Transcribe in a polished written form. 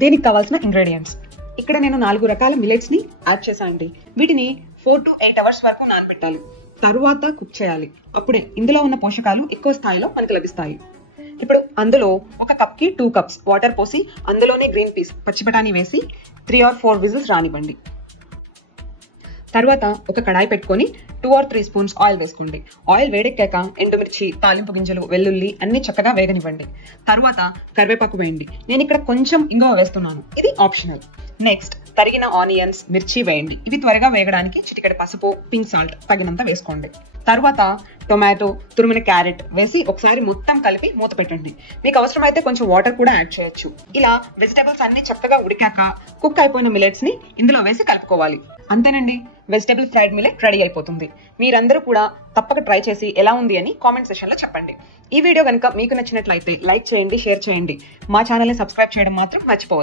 దీనికి కావాల్సిన ఇంగ్రీడియంట్స్ ఇక్కడ నేను 4 రకాల మిల్లెట్స్ ని యాడ్ చేశానండి. వీటిని 4 to 8 hours వరకు నానబెట్టాలి. తరువాత కుక్ చేయాలి. అప్పుడే ఇందులో ఉన్న పోషకాలు ఎక్కువ స్థాయిలో మనకు లభిస్తాయి. ఇప్పుడు అందులో ఒక కప్ కి 2 cups వాటర్ పోసి అందులోనే గ్రీన్ పీస్ పచ్చి బఠానీ వేసి 3 or 4 విజిల్స్ రానివ్వండి. తర్వాత ఒక కడాయి పెట్టుకొని 2 or 3 స్పూన్స్ ఆయిల్ వేసుకోండి. ఆయిల్ వేడెక్కాక ఎండుమిర్చి, తాలింపు గింజలు, వెల్లుల్లి అన్ని చక్కగా వేగనివ్వండి. తర్వాత కరివేపాకు వేయండి. నేను ఇక్కడ కొంచెం ఇంగువ వేస్తున్నాను, ఇది ఆప్షనల్. నెక్స్ట్ తరిగిన ఆనియన్స్, మిర్చి వేయండి. ఇవి త్వరగా వేగడానికి చిటికెడు పసుపు, పింక్ సాల్ట్ తగినంత వేసుకోండి. తర్వాత టొమాటో, తురిమిన క్యారెట్ వేసి ఒకసారి మొత్తం కలిపి మూత పెట్టండి. మీకు అవసరమైతే కొంచెం వాటర్ కూడా యాడ్ చేయొచ్చు. ఇలా వెజిటబుల్స్ అన్ని చక్కగా ఉడికాక కుక్ అయిపోయిన మిల్లెట్స్ ని ఇందులో వేసి కలుపుకోవాలి. అంతేనండి, వెజిటబుల్ ఫ్రైడ్ మిల్లెట్ రెడీ అయిపోతుంది. మీరందరూ కూడా తప్పక ట్రై చేసి ఎలా ఉంది అని కామెంట్ సెక్షన్ లో చెప్పండి. ఈ వీడియో కనుక మీకు నచ్చినట్లయితే లైక్ చేయండి, షేర్ చేయండి. మా ఛానల్ ని సబ్స్క్రైబ్ చేయడం మాత్రం మర్చిపోవద్దు.